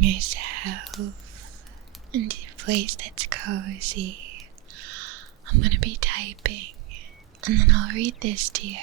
yourself into a place that's cozy. I'm gonna be typing and then I'll read this to you.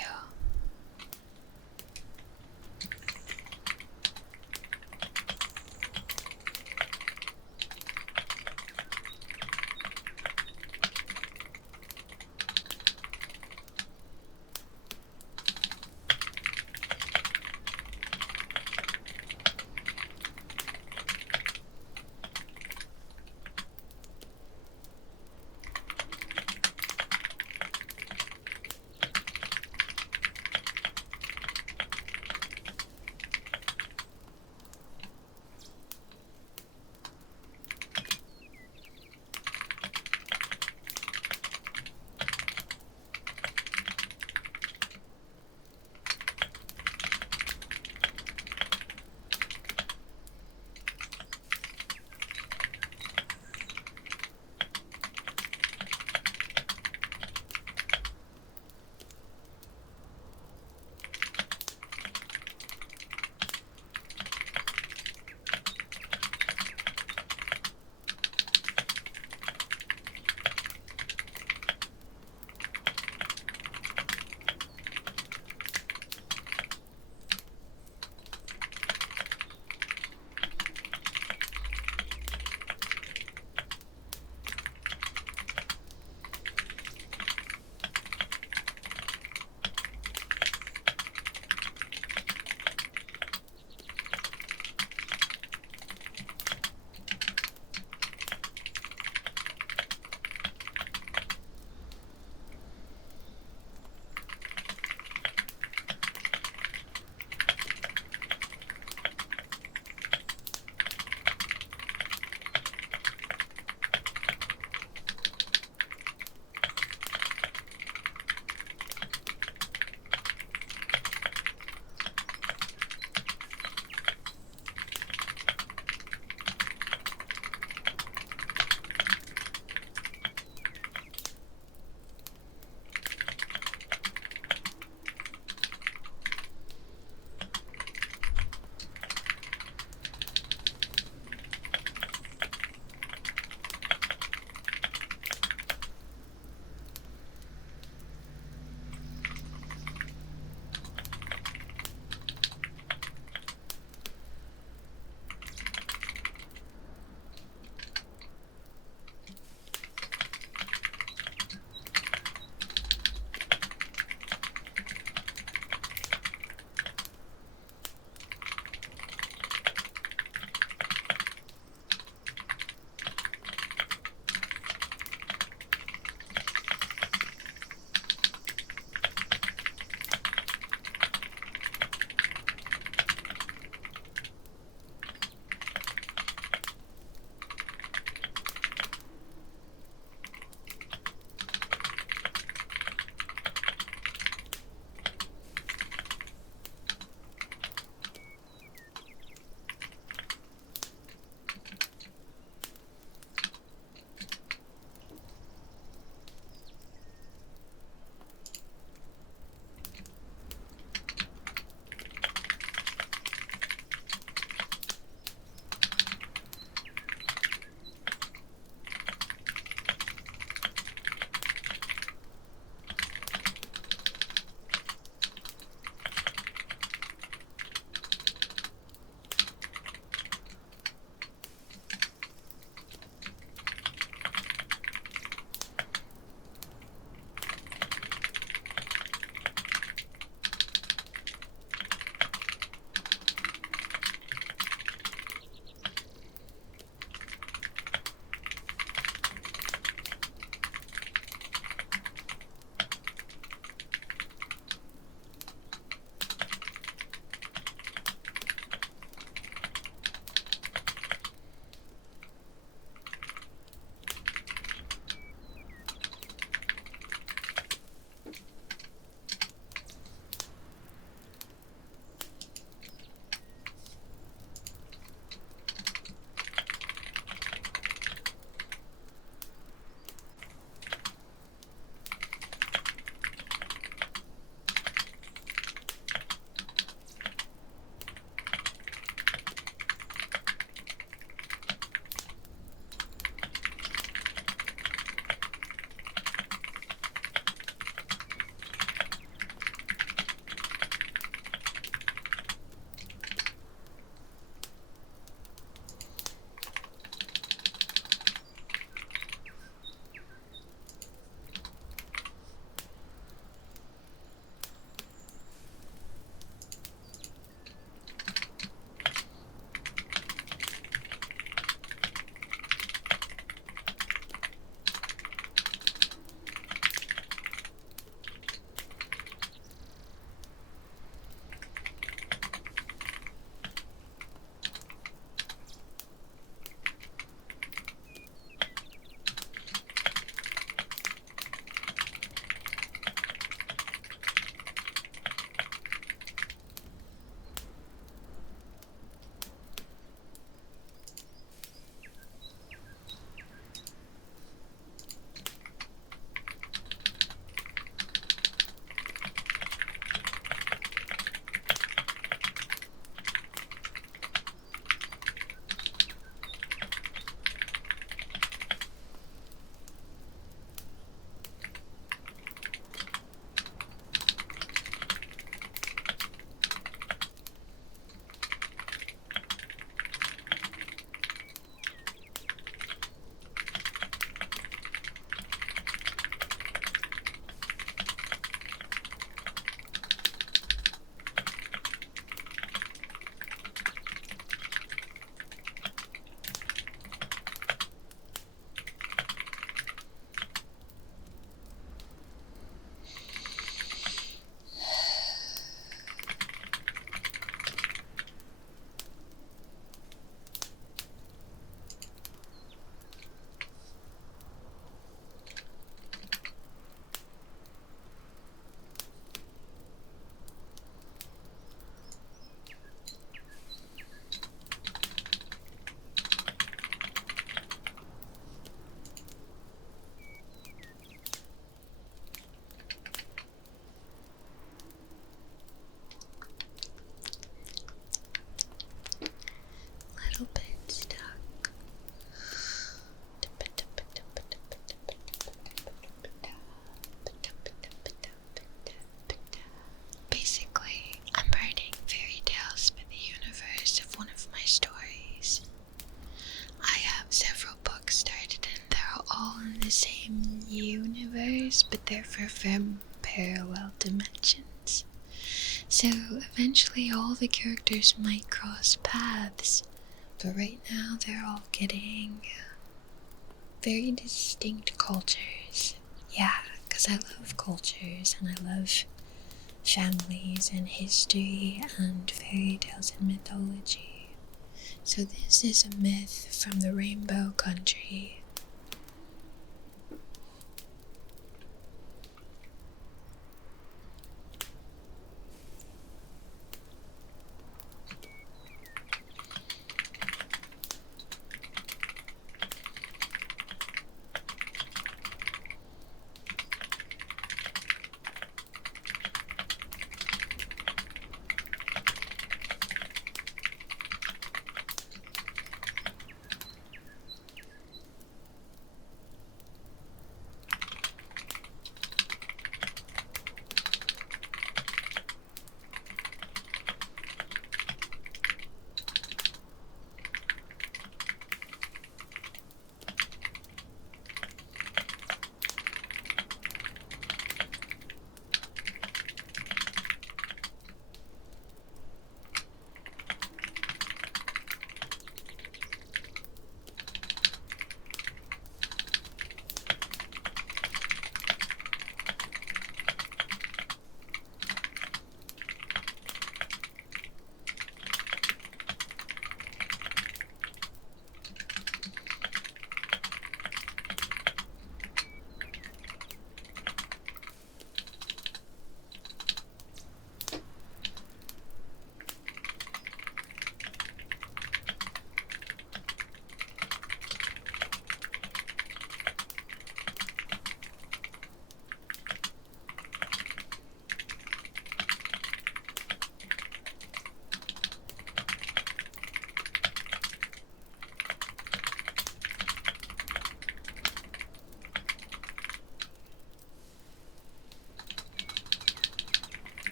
same universe, but they're from parallel dimensions. So eventually all the characters might cross paths, but right now they're all getting very distinct cultures. Yeah, because I love cultures and I love families and history and fairy tales and mythology. So this is a myth from the Rainbow Country.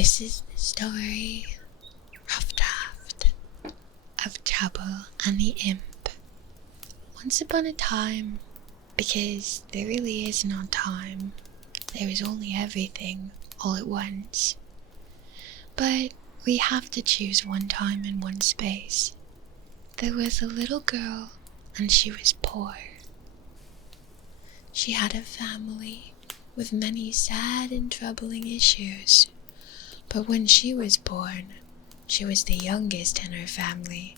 This is the story of Daft, of Trouble and the Imp. Once upon a time, because there really is no time, there is only everything all at once. But we have to choose one time and one space. There was a little girl, and she was poor. She had a family with many sad and troubling issues. But when she was born, she was the youngest in her family,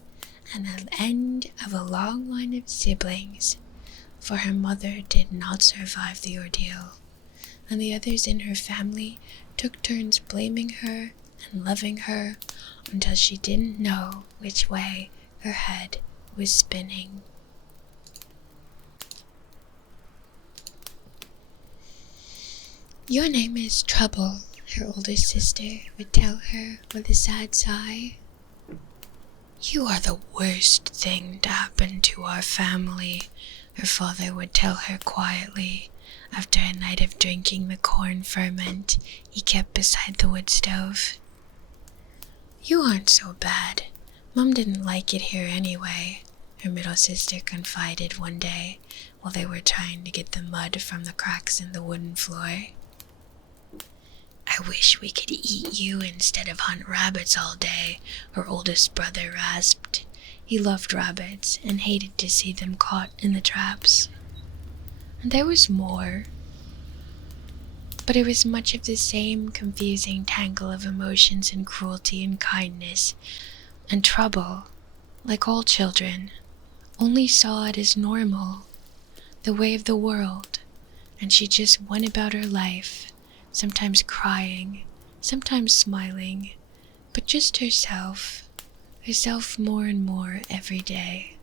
and the end of a long line of siblings, for her mother did not survive the ordeal, and the others in her family took turns blaming her and loving her until she didn't know which way her head was spinning. "Your name is Trouble," her older sister would tell her with a sad sigh. "You are the worst thing to happen to our family," her father would tell her quietly after a night of drinking the corn ferment he kept beside the wood stove. "You aren't so bad. Mom didn't like it here anyway," her middle sister confided one day while they were trying to get the mud from the cracks in the wooden floor. "I wish we could eat you instead of hunt rabbits all day," her oldest brother rasped. He loved rabbits and hated to see them caught in the traps. And there was more. But it was much of the same confusing tangle of emotions and cruelty and kindness. And Trouble, like all children, only saw it as normal, the way of the world, and she just went about her life, sometimes crying, sometimes smiling, but just herself more and more every day.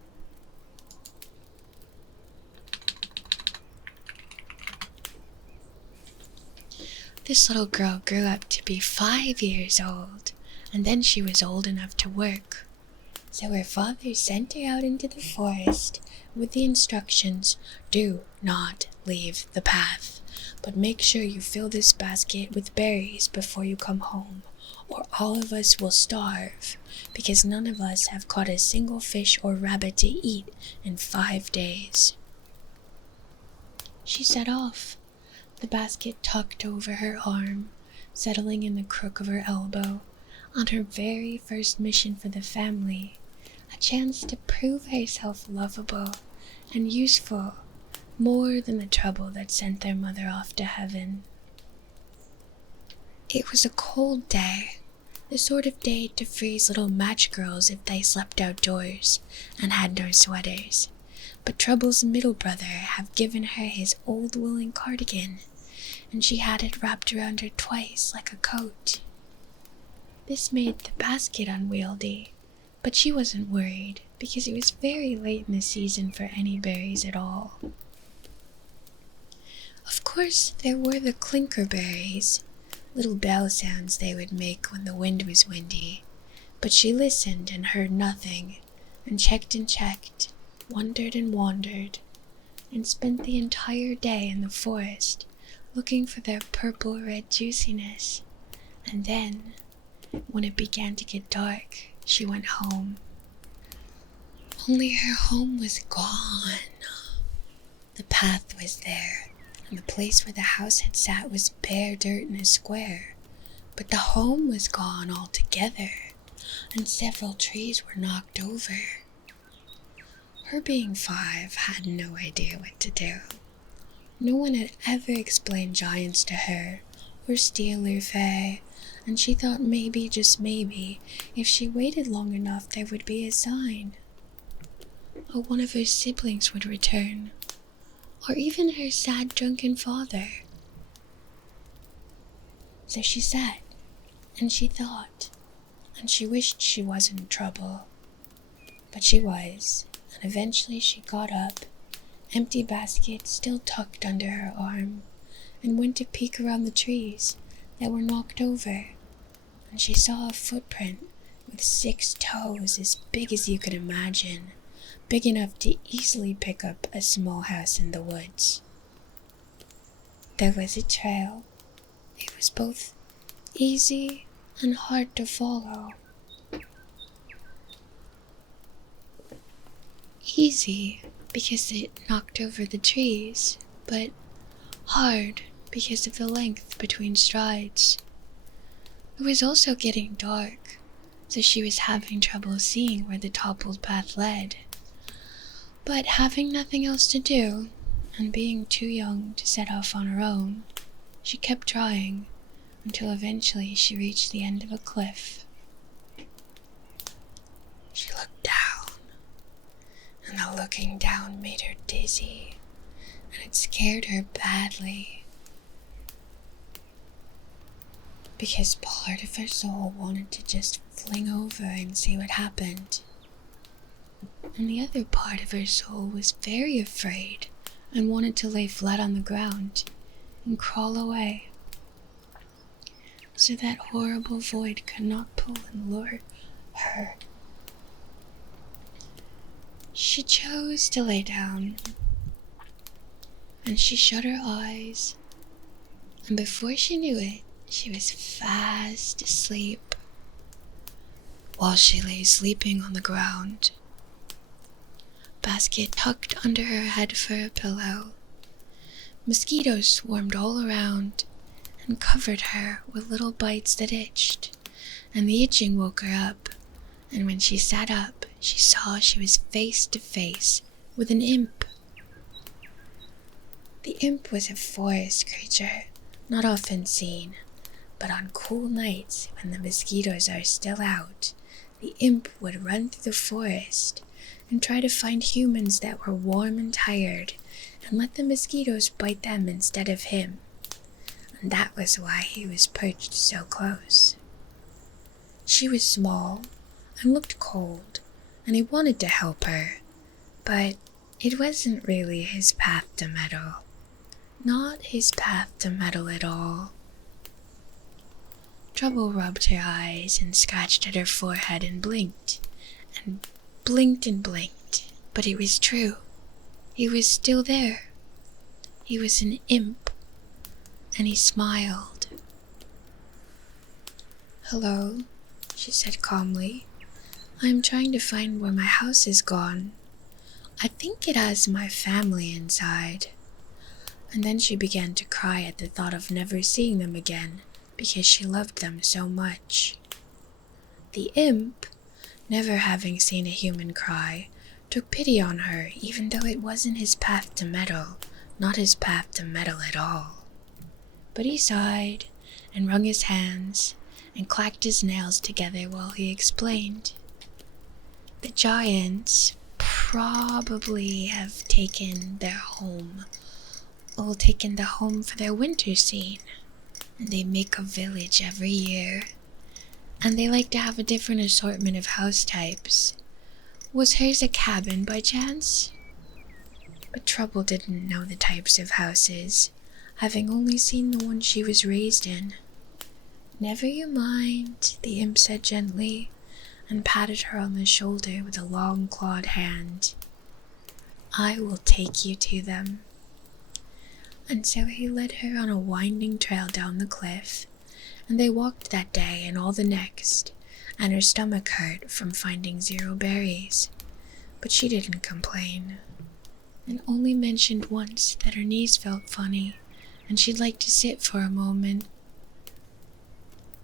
This little girl grew up to be 5 years old, and then she was old enough to work. So her father sent her out into the forest with the instructions, "Do not leave the path, but make sure you fill this basket with berries before you come home, or all of us will starve, because none of us have caught a single fish or rabbit to eat in 5 days. She set off, the basket tucked over her arm, settling in the crook of her elbow, on her very first mission for the family, a chance to prove herself lovable and useful, more than the trouble that sent their mother off to heaven. It was a cold day, the sort of day to freeze little match girls if they slept outdoors and had no sweaters. But Trouble's middle brother had given her his old woolen cardigan, and she had it wrapped around her twice like a coat. This made the basket unwieldy, but she wasn't worried because it was very late in the season for any berries at all. Of course, there were the clinker berries, little bell sounds they would make when the wind was windy, but she listened and heard nothing, and checked, wondered and wandered, and spent the entire day in the forest looking for their purple-red juiciness. And then, when it began to get dark, she went home. Only her home was gone. The path was there, and the place where the house had sat was bare dirt in a square, but the home was gone altogether, and several trees were knocked over. Her being 5 had no idea what to do. No one had ever explained giants to her, or steel or fae, and she thought maybe, just maybe, if she waited long enough there would be a sign. Or one of her siblings would return, or even her sad drunken father. So she sat, and she thought, and she wished she wasn't Trouble. But she was, and eventually she got up, empty basket still tucked under her arm, and went to peek around the trees that were knocked over, and she saw a footprint with 6 toes as big as you could imagine, big enough to easily pick up a small house in the woods. There was a trail. It was both easy and hard to follow. Easy because it knocked over the trees, but hard because of the length between strides. It was also getting dark, so she was having trouble seeing where the toppled path led. But having nothing else to do, and being too young to set off on her own, she kept trying until eventually she reached the end of a cliff. She looked down, and the looking down made her dizzy, and it scared her badly. Because part of her soul wanted to just fling over and see what happened. And the other part of her soul was very afraid and wanted to lay flat on the ground and crawl away, so that horrible void could not pull and lure her. She chose to lay down, and she shut her eyes, and before she knew it, she was fast asleep. While she lay sleeping on the ground, basket tucked under her head for a pillow, mosquitoes swarmed all around and covered her with little bites that itched, and the itching woke her up, and when she sat up, she saw she was face to face with an imp. The imp was a forest creature, not often seen, but on cool nights when the mosquitoes are still out, the imp would run through the forest and try to find humans that were warm and tired and let the mosquitoes bite them instead of him. And that was why he was perched so close. She was small and looked cold, and he wanted to help her, but it wasn't really his path to meddle. Not his path to meddle at all. Trouble rubbed her eyes and scratched at her forehead and blinked, and blinked and blinked, but it was true. He was still there. He was an imp, and he smiled. "Hello," she said calmly. "I'm trying to find where my house is gone. I think it has my family inside." And then she began to cry at the thought of never seeing them again, because she loved them so much. The imp, never having seen a human cry, took pity on her, even though it wasn't his path to meddle, not his path to meddle at all. But he sighed and wrung his hands and clacked his nails together while he explained. The giants probably have taken the home for their winter scene. And they make a village every year, and they like to have a different assortment of house types. Was hers a cabin by chance? But Trouble didn't know the types of houses, having only seen the one she was raised in. "Never you mind," the imp said gently, and patted her on the shoulder with a long clawed hand. "I will take you to them." And so he led her on a winding trail down the cliff, and they walked that day and all the next, and her stomach hurt from finding 0 berries, but she didn't complain, and only mentioned once that her knees felt funny, and she'd like to sit for a moment.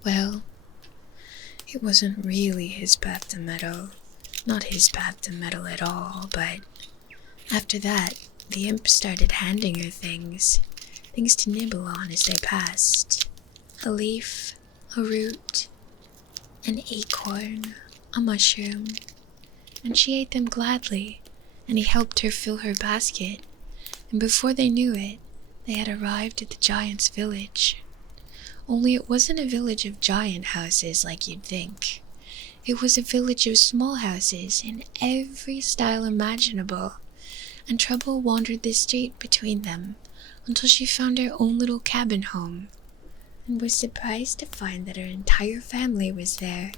Well, it wasn't really his path to meddle, not his path to meddle at all, but after that, the imp started handing her things to nibble on as they passed. A leaf, a root, an acorn, a mushroom, and she ate them gladly, and he helped her fill her basket, and before they knew it, they had arrived at the giant's village. Only it wasn't a village of giant houses like you'd think. It was a village of small houses in every style imaginable, and Trouble wandered the street between them until she found her own little cabin home, and was surprised to find that her entire family was there,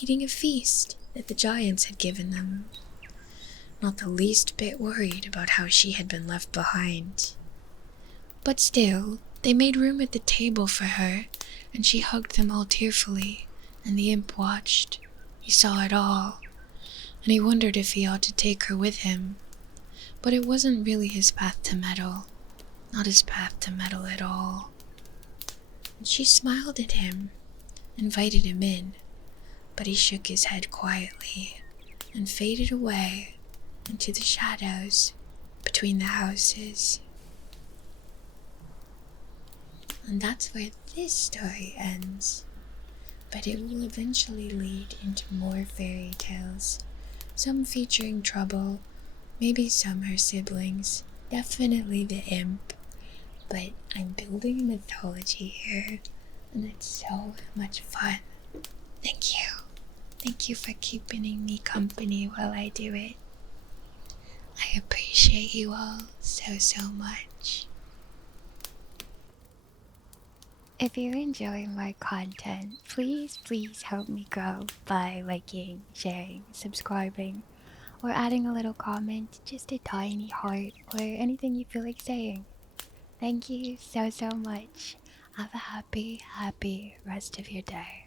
eating a feast that the giants had given them. Not the least bit worried about how she had been left behind. But still, they made room at the table for her, and she hugged them all tearfully, and the imp watched. He saw it all, and he wondered if he ought to take her with him. But it wasn't really his path to metal. Not his path to metal at all. And she smiled at him, invited him in, but he shook his head quietly and faded away into the shadows between the houses. And that's where this story ends. But it will eventually lead into more fairy tales, some featuring trouble, maybe some her siblings, definitely the imp. But I'm building a mythology here, and it's so much fun. Thank you. Thank you for keeping me company while I do it. I appreciate you all so much. If you're enjoying my content, please help me grow by liking, sharing, subscribing, or adding a little comment, just a tiny heart, or anything you feel like saying. Thank you so much. Have a happy rest of your day.